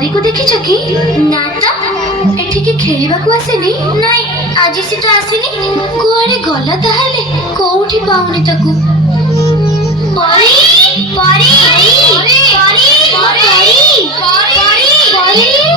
परी को देखिछ कि ना तो एठिके खेलिबाकू आसेनी नहीं आज से तो आसेनी कोआडे गला ताहाले कोउठी पाउनी ताकू परी परी परी परी परी परी परी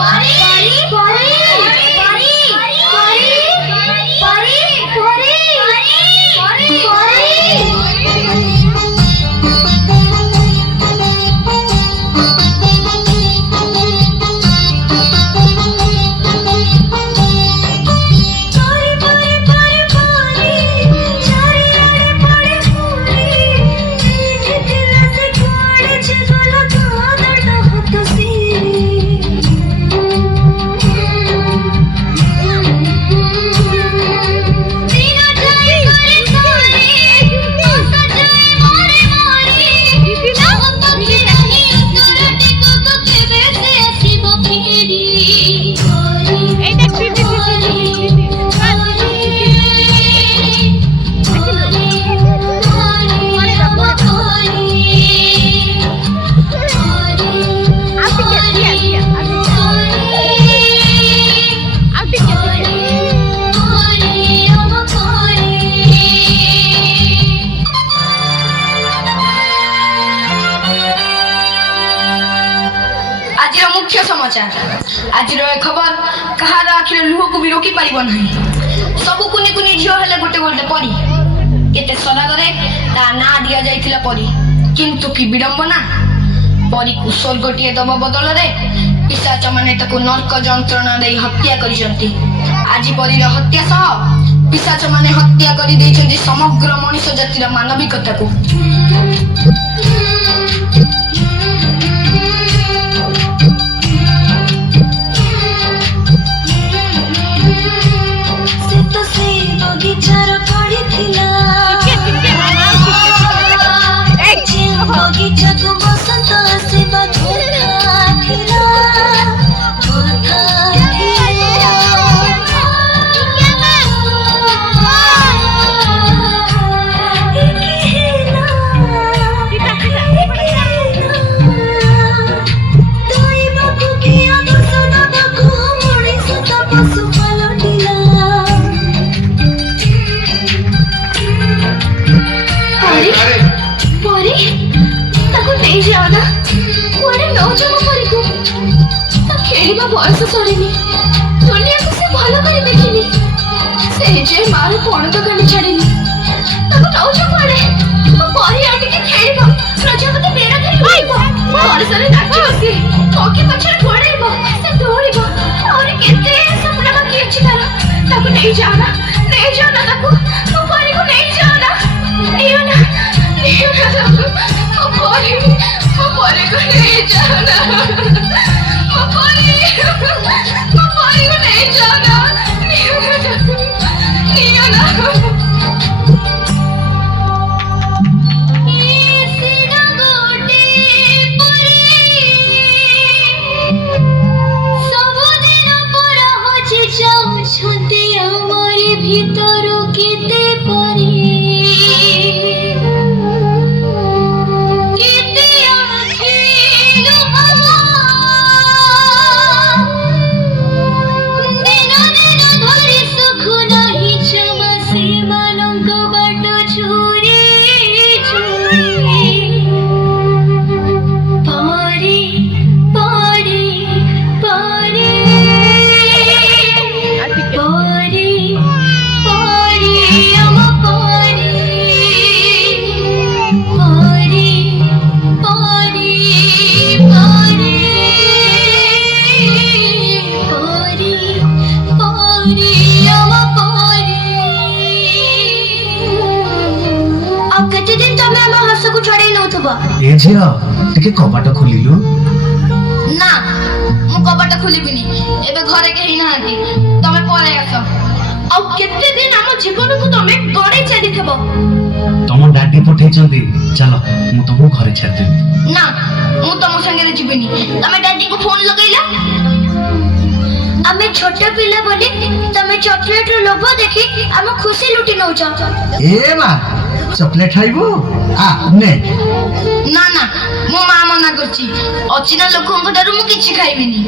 मुख्य समाचार आज खबर कहार आखिर लुह को भी रोकी पारिब नहीं सबु कुनी कुनी झियो हेले गोटे गोटे परी केते सरागरे ता ना दिया जाइतिला परी किंतु की विडंबना परी को स्वर्गटिए दब बदल रे पिशाच माने ताको नरक जंत्रणा देई हत्या करिसंती आज परी रे हत्या सह पिशाच माने हत्या करि दैछंती समग्र मनुष्य जातिर मानविकता को बयस सरीनी दुनिया को से भल कर देखिनी से जे मार कोण तो गणी छाड़ीनी ताको नौज पड़े तो परी आटी के खेलबो प्रजापति बेरा करी होइबो बरसरे नाची बसी कोकी पछर गोड़ेबो से दौड़ीबो और केते सपना बाकी अछि ताको नहीं जाओ ना ताको तो परी को नहीं जाओ ना नियो ना ताको तो परी को नहीं जाओ ना सबुदिन पर हो जाऊछंती हमरी ଲାଗୁଥିବ। ଏ ଝିଅ ଟିକେ କବାଟ ଖୋଲିଲୁ। ନା ମୁଁ କବାଟ ଖୋଲିବିନି, ଏବେ ଘରେ କେହି ନାହାନ୍ତି, ତମେ ପଳେଇ ଆସ। ଆଉ କେତେ ଦିନ ଆମ ଜୀବନକୁ ତମେ ଗଡେଇ ଚାଲିଥିବ? ତମ ଡାଡି ପଠେଇଛନ୍ତି, ଚାଲ ମୁଁ ତମକୁ ଘରେ ଛାଡ଼ିଦେବି। ନା ମୁଁ ତମ ସାଙ୍ଗରେ ଯିବିନି। ତମେ ଡାଡିଙ୍କୁ ଫୋନ ଲଗେଇଲ। ଆମେ ଛୋଟ ପିଲା ବୋଲି ତମେ ଚକୋଲେଟର ଲୋଭ ଦେଖି ଆମ ଖୁସି ଲୁଟି ନଉଛ। ଏ ମା ଚକଲେଟ ଖାଇବୁ? ନେ। ନା ନା ମୋ ମା ମନା କରୁଛି, ଅଚିହ୍ନା ଲୋକଙ୍କ ଠାରୁ ମୁଁ କିଛି ଖାଇବିନି।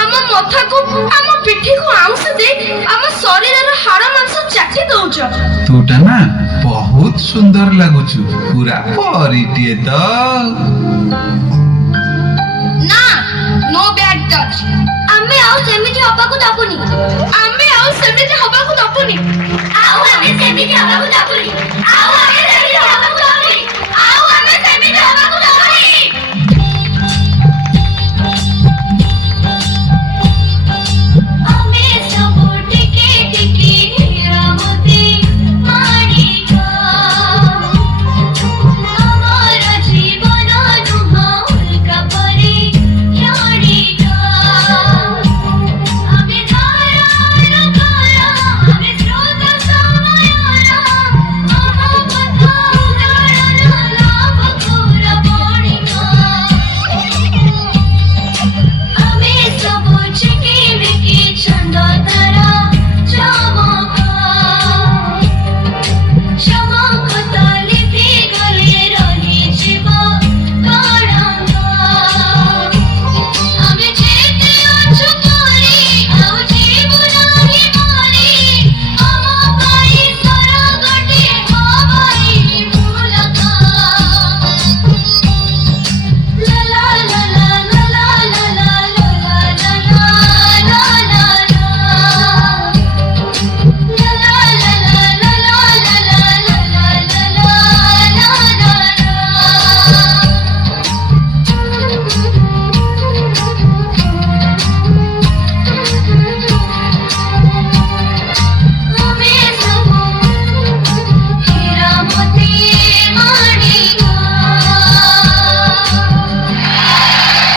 ଆମ ମଥାକୁ ଆମ ପିଠିକୁ ଆଉଁସ ଦେଇ ଆମ ଶରୀରର ହାଡ଼ ମାଂସ ଚାଟି ଦଉଛ। ତୁଟା ନା ବହୁତ ସୁନ୍ଦର ଲାଗୁଛୁ, ପୁରା ପରିଟିଏ ତ। ନା ନୋ ବ୍ୟାଡ୍ ଟଚ୍। ଆମେ ଆଉ ସେମିତି ହବାକୁ ଦବୁନି। ଆମେ ଆଉ ସେମିତି ହବାକୁ ଦବୁନି। ଆଉ ଆମେ ସେମିତି ହବାକୁ ଦବୁନି।